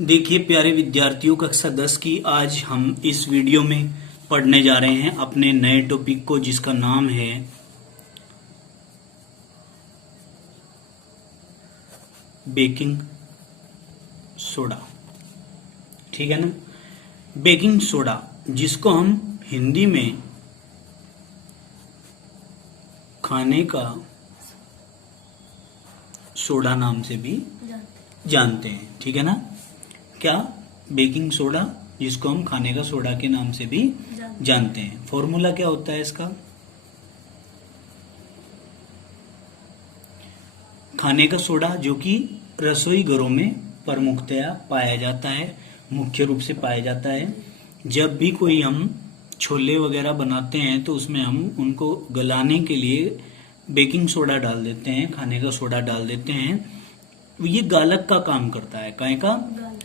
देखिए प्यारे विद्यार्थियों, कक्षा 10 की आज हम इस वीडियो में पढ़ने जा रहे हैं अपने नए टॉपिक को, जिसका नाम है बेकिंग सोडा। ठीक है ना। बेकिंग सोडा, जिसको हम हिंदी में खाने का सोडा नाम से भी जानते हैं। ठीक है ना। क्या? बेकिंग सोडा, जिसको हम खाने का सोडा के नाम से भी जानते हैं। फॉर्मूला क्या होता है इसका? खाने का सोडा जो कि रसोई घरों में प्रमुखतया पाया जाता है, मुख्य रूप से पाया जाता है। जब भी कोई हम छोले वगैरह बनाते हैं तो उसमें हम उनको गलाने के लिए बेकिंग सोडा डाल देते हैं, खाने का सोडा डाल देते हैं। ये गालक का काम करता है। काहे का?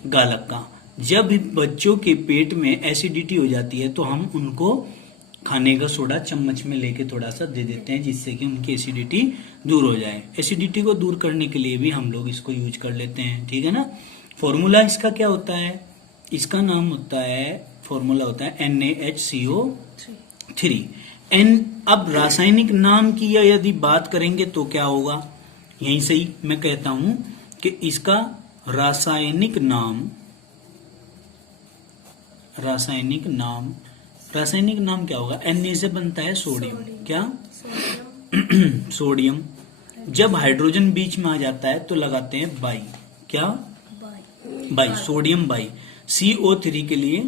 गालक का। जब बच्चों के पेट में एसिडिटी हो जाती है तो हम उनको खाने का सोडा चम्मच में लेके थोड़ा सा दे देते हैं, जिससे कि उनकी एसिडिटी दूर हो जाए। एसिडिटी को दूर करने के लिए भी हम लोग इसको यूज कर लेते हैं। ठीक है ना। फॉर्मूला इसका क्या होता है? इसका नाम होता है, फॉर्मूला होता है NaHCO3। अब रासायनिक नाम की यदि बात करेंगे तो क्या होगा? यहीं से ही मैं कहता हूं कि इसका रासायनिक नाम क्या होगा? Na से बनता है सोडियम। क्या? सोडियम। जब हाइड्रोजन बीच में आ जाता है तो लगाते हैं बाई। क्या? बाई। Sodium by. CO3 के लिए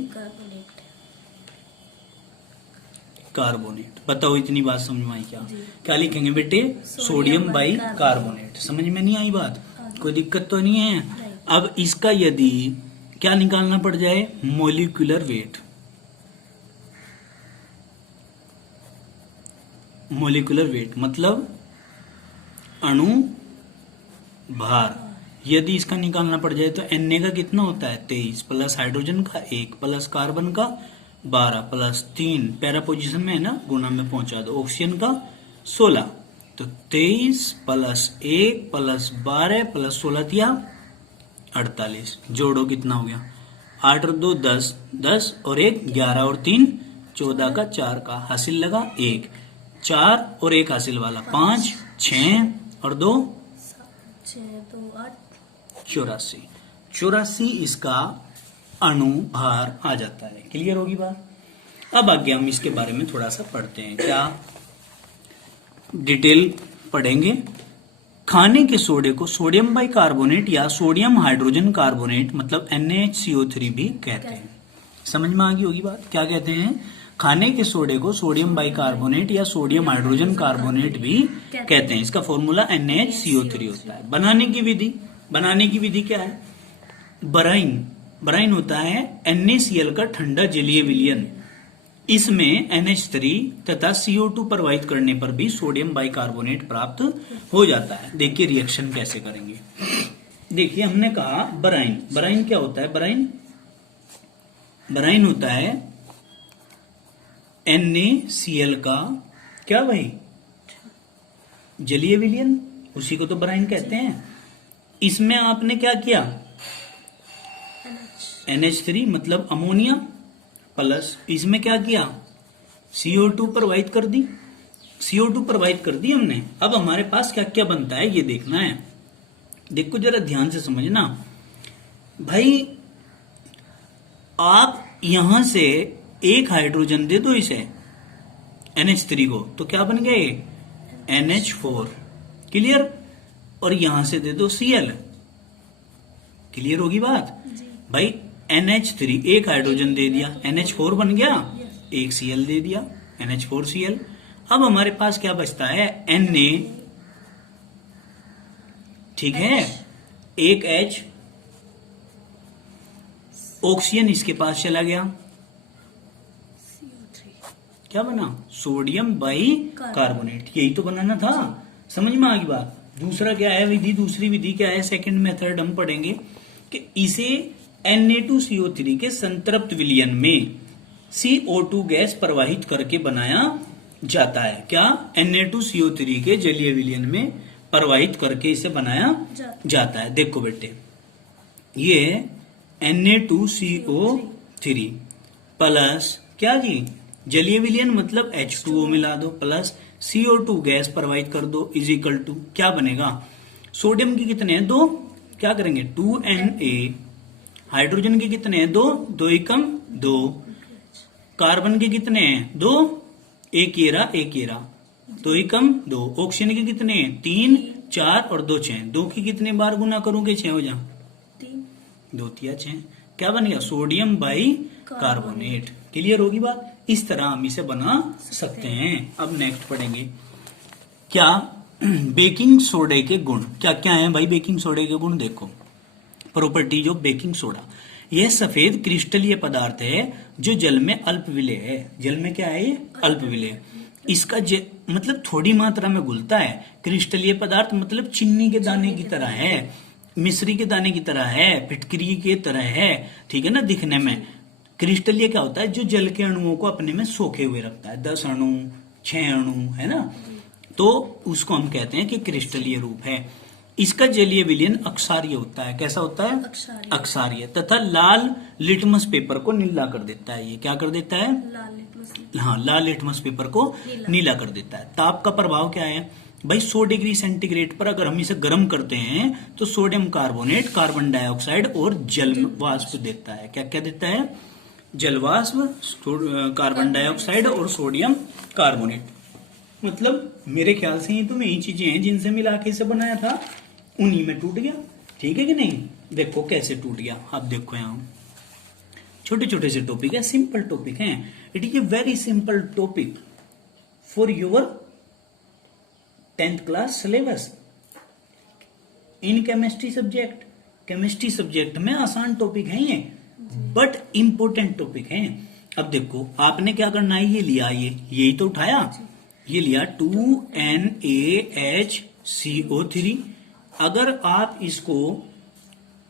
कार्बोनेट। बताओ, इतनी बात समझ में आई क्या? क्या लिखेंगे बेटे? Sodium by carbonate. समझ में नहीं आई बात? कोई दिक्कत तो नहीं है? अब इसका यदि क्या निकालना पड़ जाए? Molecular weight. मोलिकुलर वेट मतलब अणु भार। यदि इसका निकालना पड़ जाए तो Na का कितना होता है? 23 प्लस हाइड्रोजन का 1 प्लस कार्बन का 12 प्लस 3 पैरा पोजीशन में है ना, गुणा में पहुंचा दो, ऑक्सीजन का 16। तो 23 प्लस 1 प्लस 12 प्लस 16 दिया 48। जोड़ो, कितना हो गया? 8 और 2 10, 10 और 1 11 और 3 14 का 4 का हासिल लगा 1, 4 और 1 हासिल वाला 5, 6 और 2 84। 84 इसका अणु भार आ जाता है। क्लियर होगी बात? अब आगे हम इसके बारे में थोड़ा सा पढ़ते हैं। क्या डिटेल पढ़ेंगे? खाने के सोडे को सोडियम बाई कार्बोनेट या सोडियम हाइड्रोजन कार्बोनेट मतलब NaHCO3 भी कहते हैं। समझ में आ गई होगी बात? क्या कहते हैं? खाने के सोडे को सोडियम बाई कार्बोनेट या सोडियम हाइड्रोजन कार्बोनेट भी कहते हैं। इसका फॉर्मूला NaHCO3 होता है। बनाने की विधि क्या है? बराइन होता है NaCl का ठंडा जलीय विलयन। इसमें NH3 तथा CO2 प्रवाहित करने पर भी सोडियम बाइकार्बोनेट प्राप्त हो जाता है। देखिए रिएक्शन कैसे करेंगे। देखिए, हमने कहा बराइन क्या होता है? बराइन होता है NaCl का क्या भाई? जलीय विलयन, उसी को तो बराइन कहते हैं। इसमें आपने क्या किया? NH3 मतलब अमोनिया प्लस इसमें क्या किया? CO2 प्रवाहित कर दी। CO2 प्रवाहित कर दी हमने। अब हमारे पास क्या क्या बनता है ये देखना है। देखो जरा ध्यान से समझना भाई। आप यहां से एक हाइड्रोजन दे दो इसे NH3 को, तो क्या बन गए? NH4। क्लियर? और यहां से दे दो Cl। क्लियर होगी बात? भाई NH3 एक हाइड्रोजन दे दिया, NH4 बन गया, एक Cl दे दिया, NH4Cl। अब हमारे पास क्या बचता है? Na। ठीक है, एक H, ऑक्सीजन इसके पास चला गया, क्या बना? Sodium by carbonate. यही तो बनाना था। समझ में आ गई बात? दूसरा क्या है विधि? दूसरी विधि क्या है? सेकंड मेथड हम पढ़ेंगे कि इसे Na2CO3 के संतृप्त विलयन में CO2 गैस प्रवाहित करके बनाया जाता है। क्या? Na2CO3 के जलीय विलयन में प्रवाहित करके इसे बनाया जाता है। देखो बेटे, ये Na2CO3 प्लस क्या जी, जलीय विलयन मतलब H2O मिला दो प्लस CO2 गैस प्रोवाइड कर दो इज इक्वल टू क्या बनेगा, सोडियम के कितने हैं 2, क्या करेंगे 2Na, हाइड्रोजन के कितने हैं 2, 2 एकम 2, कार्बन के कितने हैं 2, एक येरा 2 एकम 2, ऑक्सीजन के कितने हैं 3, 4 और 2 6, 2 की कितने बार गुना करोगे 6 हो जा 2 तिया 6, क्या बन गया सोडियम बाई कार्बोनेट। क्लियर होगी बात, इस तरह हम इसे बना सकते हैं। अब नेक्स्ट पढ़ेंगे क्या, बेकिंग सोडे के गुण क्या क्या है भाई। बेकिंग सोडे के गुण देखो, प्रॉपर्टीज ऑफ बेकिंग सोडा, यह सफेद क्रिस्टलीय पदार्थ है जो जल में अल्प विलेय है। जल में क्या है ये अल्प विलेय, इसका मतलब थोड़ी मात्रा में घुलता है। क्रिस्टलीय पदार्थ मतलब चीनी के दाने की तरह है, मिश्री के दाने की तरह है, फिटकरी के तरह है, ठीक है ना दिखने में। क्रिस्टलीय क्या होता है, जो जल के अणुओं को अपने में सोखे हुए रखता है, 10 अणु 6 अणु है ना, तो उसको हम कहते हैं कि क्रिस्टलीय रूप है। इसका जलीय विलयन अक्षारीय होता है। कैसा होता है, अक्षारीय, तथा लाल लिटमस पेपर को नीला कर देता है। ये क्या कर देता है, लाल लिटमस पेपर को नीला कर देता है। ताप का प्रभाव क्या है भाई, 100 डिग्री सेंटीग्रेड पर अगर हम इसे गर्म करते हैं तो सोडियम कार्बोनेट, कार्बन डाइऑक्साइड और जल वाष्प देता है। क्या क्या देता है, जल वाष्प, कार्बन डाइऑक्साइड और सोडियम कार्बोनेट। मतलब मेरे ख्याल से ये तो यही चीजें हैं जिनसे मिला के इसे बनाया था, उन्हीं में टूट गया। ठीक है कि नहीं, देखो कैसे टूट गया। अब देखो यहाँ छोटे छोटे से टॉपिक है, सिंपल टॉपिक है। It is a very simple topic for your 10th class syllabus in chemistry subject. Chemistry subject में आसान टॉपिक है ये, बट इंपोर्टेंट टॉपिक है। अब देखो आपने क्या करना है, ये लिया, ये यही तो उठाया, ये लिया 2NaHCO3। अगर आप इसको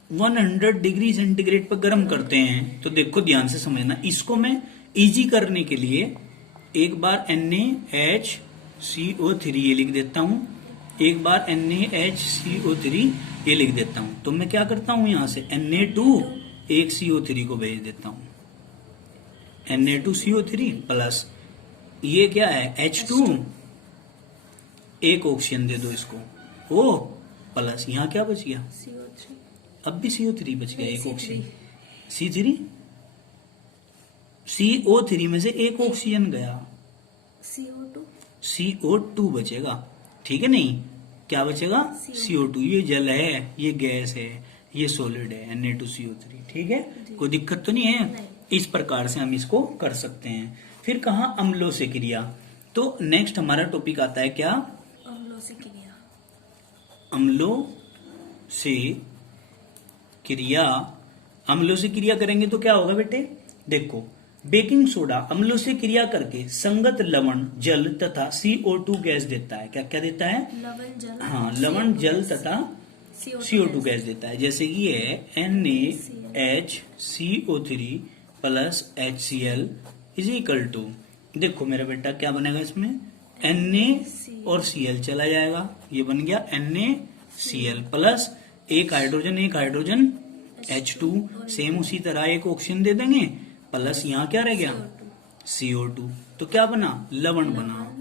100 डिग्री सेंटीग्रेड पर गर्म करते हैं तो देखो ध्यान से समझना, इसको मैं इजी करने के लिए एक बार NaHCO3 ये लिख देता हूं, एक बार NaHCO3 ये लिख देता हूं। तो मैं क्या करता हूं, यहां से Na2 एक CO3 को भेज देता हूं, Na2CO3 प्लस ये क्या है H2, एक ऑक्सीजन दे दो इसको, ओ प्लस यहाँ क्या बच गया CO3, अब भी CO3 बच गया, एक ऑक्सीजन C3, CO3 में से एक ऑक्सीजन गया, CO2 बचेगा। ठीक है, नहीं क्या बचेगा CO2। ये जल है, ये गैस है, ये सॉलिड है Na2CO3। ठीक है, कोई दिक्कत तो नहीं है। इस प्रकार से हम इसको कर सकते हैं। फिर कहा अम्लों से क्रिया, तो नेक्स्ट हमारा टॉपिक आता है क्या, अम्लों से क्रिया। अम्लों से क्रिया, अम्लों से क्रिया करेंगे तो क्या होगा बेटे, देखो बेकिंग सोडा अम्लों से क्रिया करके संगत लवण, जल तथा CO2 गैस देता है। क्या क्या देता है, लवण जल, हाँ लवण जल तथा CO2 गैस देता है। जैसे कि ये NaHCO3 plus HCl is equal to, देखो मेरा बेटा क्या बनेगा इसमें, Na और Cl चला जाएगा, ये बन गया NaCl प्लस एक हाइड्रोजन H2, सेम उसी तरह एक ऑक्सीजन दे देंगे प्लस यहाँ क्या रह गया CO2। तो क्या बना, लवण बना,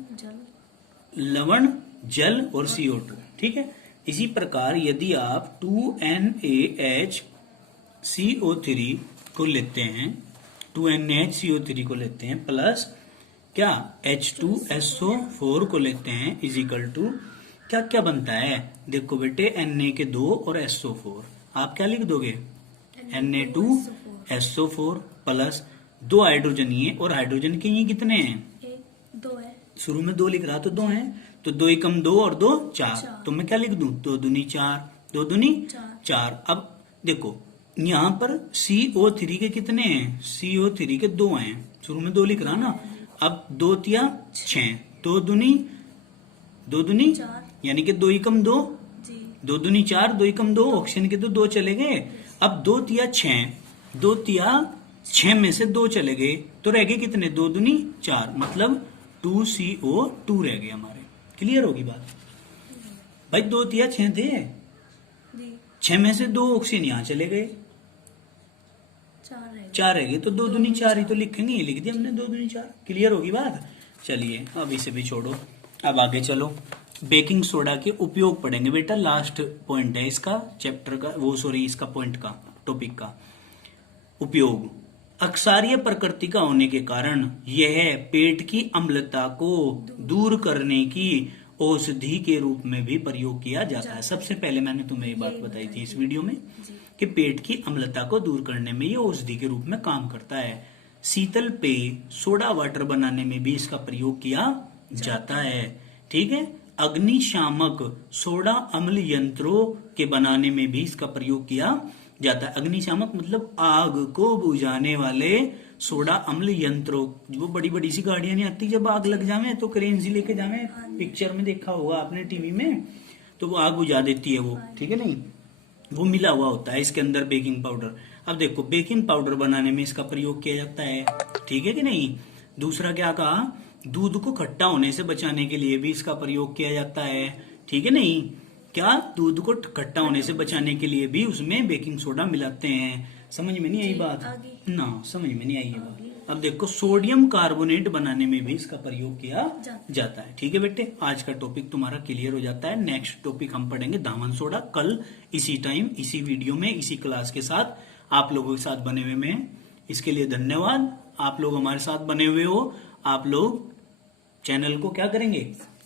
लवण जल और CO2। ठीक है, इसी प्रकार यदि आप 2NaHCO3 को लेते हैं, 2NaHCO3 को लेते हैं प्लस क्या H2SO4 को लेते हैं इज इक्वल टू क्या क्या बनता है, देखो बेटे Na के 2 और SO4, आप क्या लिख दोगे Na2SO4 प्लस 2 हाइड्रोजन ये, और हाइड्रोजन के ये कितने हैं, 2 है, शुरू में 2 लिख रहा तो 2 हैं, तो 2 एकम 2 और 2 4, तो मैं क्या लिख दूं 2 दूनी 4, 2 दूनी 4। अब देखो यहाँ पर CO3 के कितने हैं, CO3 के 2 हैं, शुरू में 2 लिख रहा ना, अब 2 तिया 6, 2 दूनी यानी कि 2 एकम 2, 2 दूनी 4, 2 एकम 2, ऑक्सीजन के तो 2 चले गए। अब 2 तिया 6, 2 तिया 6 में से 2 चले गए तो रह गए कितने, 2 दूनी 4, मतलब 2CO2 रह गए हमारे। क्लियर होगी बात भाई, 2 तिया 6 थे, 6 में से 2 ऑक्सीजन यहाँ चले गए, 4 रहेगी तो 2 दूनी 4 ही तो लिखेंगे, ये लिख दिया हमने 2 दूनी 4। क्लियर होगी बात। चलिए अब इसे भी छोड़ो, अब आगे चलो। बेकिंग सोडा के उपयोग पढ़ेंगे बेटा, लास्ट पॉइंट है इसका चैप्टर का, वो सॉरी इसका पॉइंट का, टॉपिक का। उपयोग अक्षारीय प्रकृति का होने के कारण यह पेट की अम्लता को दूर करने की औषधि के रूप में भी प्रयोग किया जाता है। सबसे पहले मैंने तुम्हें ये बात बताई थी इस वीडियो में कि पेट की अम्लता को दूर करने में ये औषधि के रूप में काम करता है। शीतल पेय सोडा वाटर बनाने में भी इसका प्रयोग किया जाता है। ठीक है। अग्निशामक सोडा अम्ल यंत्रों के बनाने में भी इसका प्रयोग किया जाता है। अग्निशामक मतलब आग को बुझाने वाले सोडा अम्ल यंत्रों, वो बड़ी बड़ी सी गाड़ियां नहीं आती जब आग लग जावे तो क्रेन से लेके जावे, पिक्चर में देखा होगा आपने टीवी में, तो वो आग बुझा देती है वो। ठीक है नहीं, वो मिला हुआ होता है इसके अंदर बेकिंग पाउडर। अब देखो बेकिंग पाउडर बनाने में इसका प्रयोग किया जाता है। ठीक है कि नहीं। दूसरा क्या कहा, दूध को खट्टा होने से बचाने के लिए भी इसका प्रयोग किया जाता है। ठीक है नहीं, क्या दूध को खट्टा होने से बचाने के लिए भी उसमें बेकिंग सोडा मिलाते हैं। समझ में नहीं आई बात ना, समझ में नहीं आई ये बात। अब देखो सोडियम कार्बोनेट बनाने में भी इसका प्रयोग किया जाता है। ठीक है बेटे, आज का टॉपिक तुम्हारा क्लियर हो जाता है। नेक्स्ट टॉपिक हम पढ़ेंगे दामन सोडा, कल इसी टाइम इसी वीडियो में इसी क्लास के साथ आप लोगों के साथ बने हुए में। इसके लिए धन्यवाद। आप लोग हमारे साथ बने हुए हो। आप लोग चैनल को क्या करेंगे,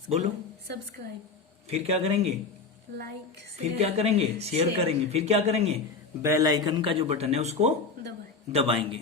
बोलो, सब्सक्राइब, फिर क्या करेंगे, लाइक, फिर क्या करेंगे, शेयर करेंगे, फिर क्या करेंगे, बेल आइकन का जो बटन है उसको दबाएंगे।